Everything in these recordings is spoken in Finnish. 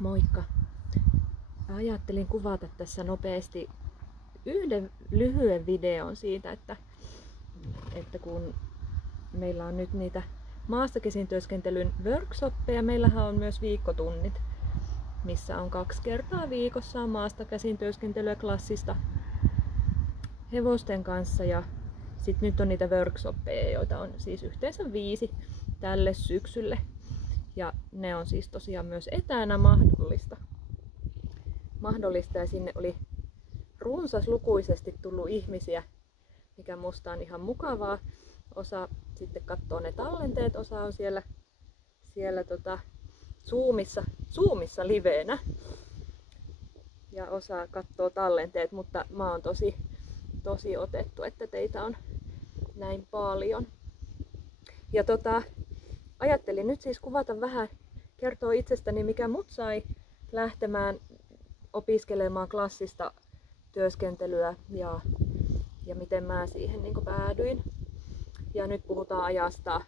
Moikka! Ajattelin kuvata tässä nopeasti yhden lyhyen videon siitä, että kun meillä on nyt niitä maasta käsin työskentelyn workshoppeja, meillähän on myös viikkotunnit, missä on 2 kertaa viikossa on maasta käsin työskentelyä klassista hevosten kanssa, ja sitten nyt on niitä workshoppeja, joita on siis yhteensä 5 tälle syksylle. Ja ne on siis tosiaan myös etänä mahdollista ja sinne oli runsaslukuisesti tullut ihmisiä, mikä musta on ihan mukavaa. Osa sitten katsoo ne tallenteet, osa on siellä Zoomissa liveenä ja osa katsoo tallenteet, mutta mä oon tosi otettu, että teitä on näin paljon. Ja ajattelin nyt siis kuvata vähän, kertoa itsestäni, mikä mut sai lähtemään opiskelemaan klassista työskentelyä ja miten mä siihen niin päädyin. Ja nyt puhutaan ajasta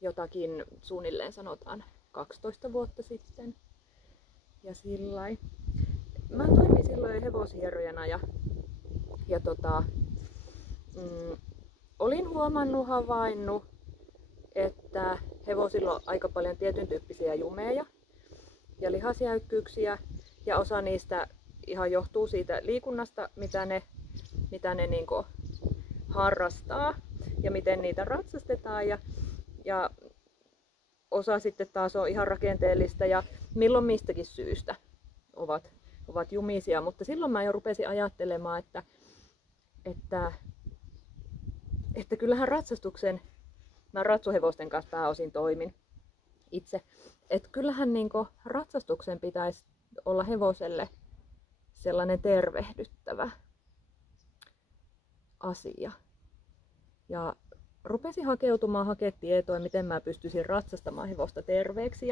jotakin suunnilleen sanotaan 12 vuotta sitten. Ja sillain. Mä toimin silloin hevoshierojana ja olin havainnut, että hevosilla on aika paljon tietyn tyyppisiä jumeja ja lihasjäykkyyksiä, ja osa niistä ihan johtuu siitä liikunnasta, mitä ne niinku harrastaa ja miten niitä ratsastetaan, ja osa sitten taas on ihan rakenteellista ja milloin mistäkin syystä ovat jumisia, mutta silloin mä jo rupesin ajattelemaan, että kyllähän mä ratsuhevosten kanssa pääosin toimin itse. Että kyllähän niinku ratsastuksen pitäisi olla hevoselle sellainen tervehdyttävä asia. Ja rupesin hakemaan tietoa, miten mä pystyisin ratsastamaan hevosta terveeksi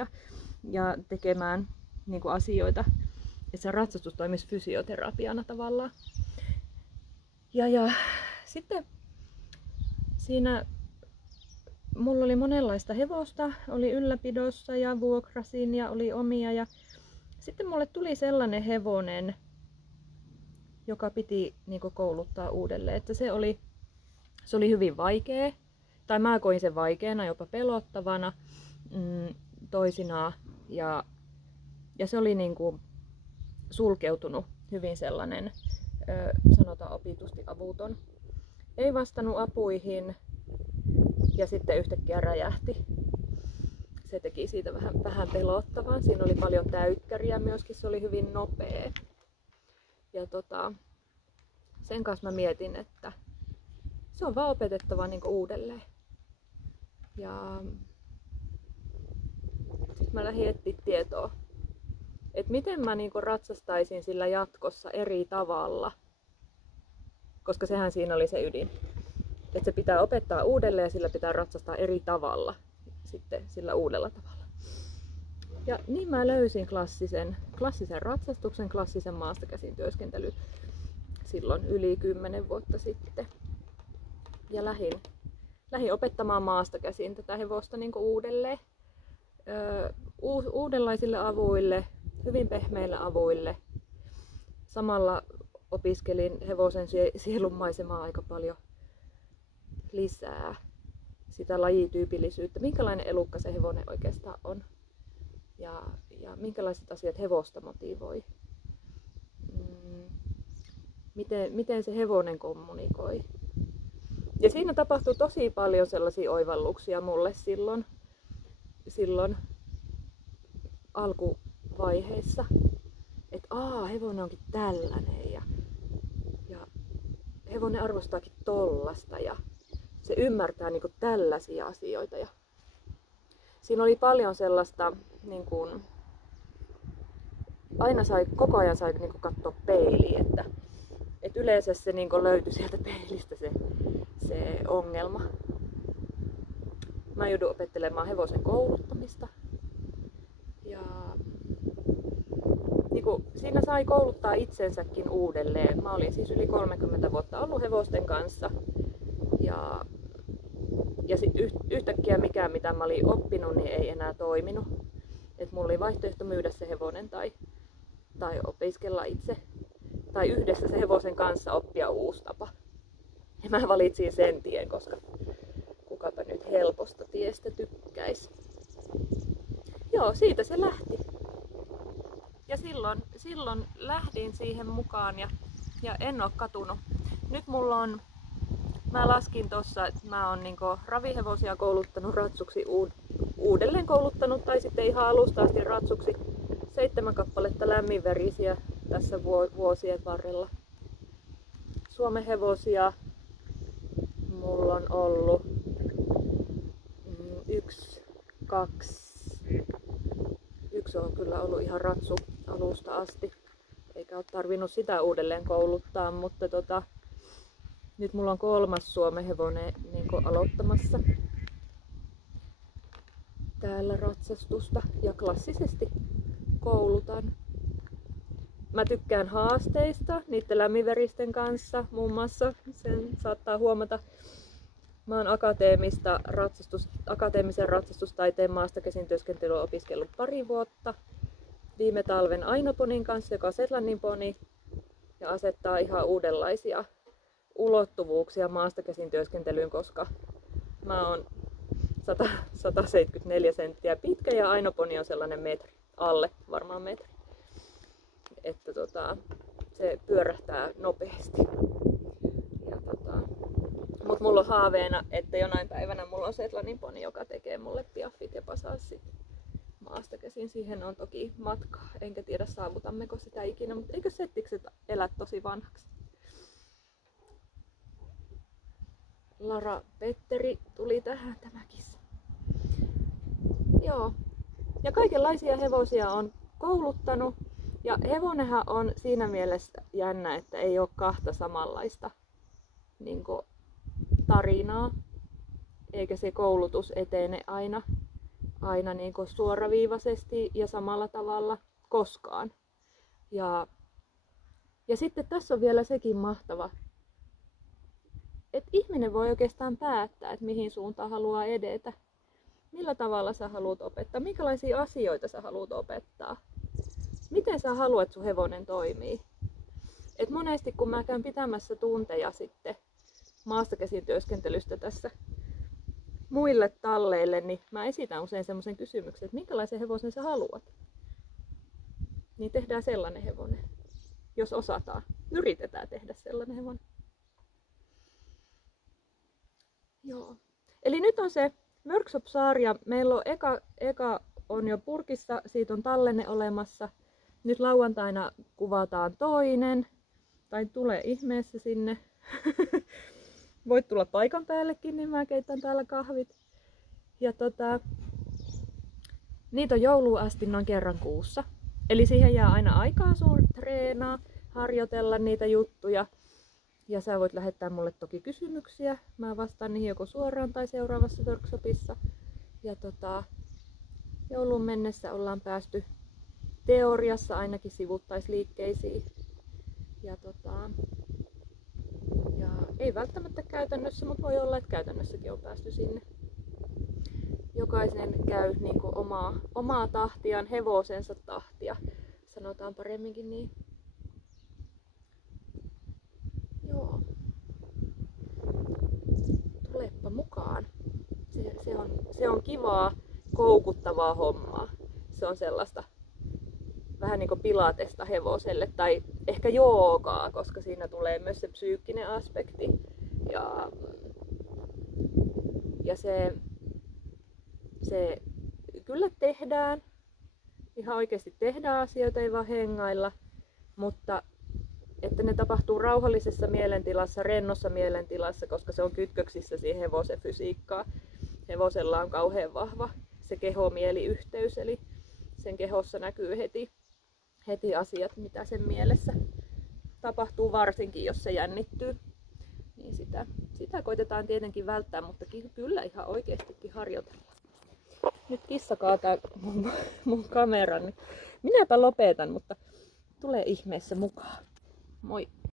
ja tekemään niinku asioita, että se ratsastus toimisi fysioterapiana tavallaan. Ja sitten siinä mulla oli monenlaista hevosta, oli ylläpidossa ja vuokrasin ja oli omia, ja sitten mulle tuli sellainen hevonen, joka piti niinku kouluttaa uudelleen, että se oli hyvin vaikea, tai mä koin sen vaikeana, jopa pelottavana toisinaan, ja se oli niinku sulkeutunut, hyvin sellainen sanotaan opitusti avuton. Ei vastannut apuihin ja sitten yhtäkkiä räjähti. Se teki siitä vähän pelottavan. Siinä oli paljon täykkäriä myöskin, se oli hyvin nopea. Ja sen kanssa mä mietin, että se on vaan opetettava niinku uudelleen. Ja sitten mä lähdin etsiä tietoa, että miten mä niinku ratsastaisin sillä jatkossa eri tavalla. Koska sehän siinä oli se ydin. Että se pitää opettaa uudelleen ja sillä pitää ratsastaa eri tavalla sitten sillä uudella tavalla. Ja niin mä löysin klassisen ratsastuksen, klassisen maasta käsin työskentelyn silloin yli 10 vuotta sitten. Ja lähdin opettamaan maasta käsin tätä hevosta niin kuin uudelleen. Uudenlaisille avuille, hyvin pehmeille avuille. Samalla opiskelin hevosen sielunmaisemaa aika paljon lisää, sitä lajityypillisyyttä, minkälainen elukka se hevonen oikeastaan on ja minkälaiset asiat hevosta motivoi, miten se hevonen kommunikoi. Ja siinä tapahtui tosi paljon sellaisia oivalluksia mulle silloin alkuvaiheessa, että hevonen onkin tällainen ja hevonen arvostaakin tollasta ja se ymmärtää niinku tällaisia asioita. Ja siinä oli paljon sellaista, niinku, koko ajan sai niinku katsoa peiliin, että yleensä se niinku löytyi sieltä peilistä se ongelma. Mä joudun opettelemaan hevosen kouluttamista ja niinku, siinä sai kouluttaa itsensäkin uudelleen. Mä olin siis yli 30 vuotta ollut hevosten kanssa ja sit yhtäkkiä mikään mitä mä olin oppinut niin ei enää toiminut. Et mulla ei vaihtoehto myydä se hevonen tai opiskella itse. Tai yhdessä se hevosen kanssa oppia uusi tapa. Ja mä valitsin sen tien, koska kukapa nyt helposta tiestä tykkäisi. Joo, siitä se lähti. Ja silloin lähdin siihen mukaan ja en oo katunut. Nyt mä laskin tossa, että mä oon niinku ravihevosia kouluttanut ratsuksi uudelleen kouluttanut tai sitten ihan alusta asti ratsuksi 7 kappaletta lämminverisiä tässä vuosien varrella. Suomen hevosia mulla on ollut 1, 2. Yksi on kyllä ollut ihan ratsu alusta asti, eikä ole tarvinnut sitä uudelleen kouluttaa, mutta nyt mulla on 3. Suomen hevonen niin aloittamassa täällä ratsastusta ja klassisesti koulutan. Mä tykkään haasteista niiden lämminveristen kanssa, muun muassa sen saattaa huomata. Mä oon akateemisen ratsastustaiteen maasta käsin työskentelyä opiskellut 2 vuotta. Viime talven Ainoponin kanssa, joka on Shetlandin poni ja asettaa ihan uudenlaisia ulottuvuuksia maasta käsin työskentelyyn, koska mä oon 174 senttiä pitkä ja Ainoponi on sellainen metri, alle varmaan metri. Että se pyörähtää nopeasti. Mutta mulla on haaveena, että jonain päivänä mulla on Shetlandin poni, joka tekee mulle piaffit ja pasassit maasta käsin. Siihen on toki matkaa, enkä tiedä saavutammeko sitä ikinä, mutta eikö settikset elä tosi vanhaksi? Lara Petteri tuli tähän, tämä kissa. Joo. Ja kaikenlaisia hevosia on kouluttanut. Ja hevonenhan on siinä mielessä jännä, että ei ole 2 samanlaista tarinaa. Eikä se koulutus etene aina suoraviivaisesti ja samalla tavalla koskaan. Ja sitten tässä on vielä sekin mahtava, että ihminen voi oikeastaan päättää, että mihin suuntaan haluaa edetä. Millä tavalla sä haluat opettaa, minkälaisia asioita sä haluat opettaa. Miten sä haluat, että sun hevonen toimii? Et monesti kun mä käyn pitämässä tunteja sitten maasta käsin työskentelystä tässä muille talleille, niin mä esitän usein semmoisen kysymyksen, että minkälaisen hevosen sä haluat. Niin tehdään sellainen hevonen, jos osataan. Yritetään tehdä sellainen hevonen. Joo. Eli nyt on se workshop-sarja. Meillä on eka on jo purkissa, siitä on tallenne olemassa. Nyt lauantaina kuvataan toinen. Tai tulee ihmeessä sinne. Voit tulla paikan päällekin, niin mä keitän täällä kahvit. Ja niitä on jouluun asti noin kerran kuussa. Eli siihen jää aina aikaa sun treenaa, harjoitella niitä juttuja. Ja sä voit lähettää mulle toki kysymyksiä. Mä vastaan niihin joko suoraan tai seuraavassa workshopissa. Ja jouluun mennessä ollaan päästy teoriassa ainakin sivuttaisliikkeisiin. Ja ei välttämättä käytännössä, mutta voi olla, että käytännössäkin on päästy sinne. Jokaisen käy niinku omaa tahtiaan, hevosensa tahtia. Sanotaan paremminkin niin. Joo. Tuleppa mukaan. Se on kivaa, koukuttavaa hommaa. Se on sellaista vähän niin kuin pilatesta hevoselle tai ehkä joogaa, koska siinä tulee myös se psyykkinen aspekti. Ja se kyllä tehdään, ihan oikeasti tehdään asioita, ei vaan hengailla, mutta että ne tapahtuu rauhallisessa mielentilassa, rennossa mielentilassa, koska se on kytköksissä siihen hevosen fysiikkaan. Hevosella on kauhean vahva se keho-mieli-yhteys, eli sen kehossa näkyy heti asiat, mitä sen mielessä tapahtuu, varsinkin jos se jännittyy. Niin sitä koitetaan tietenkin välttää, mutta kyllä ihan oikeastikin harjoitellaan. Nyt kissa kaataa mun kameran. Minäpä lopetan, mutta tule ihmeessä mukaan. Moi!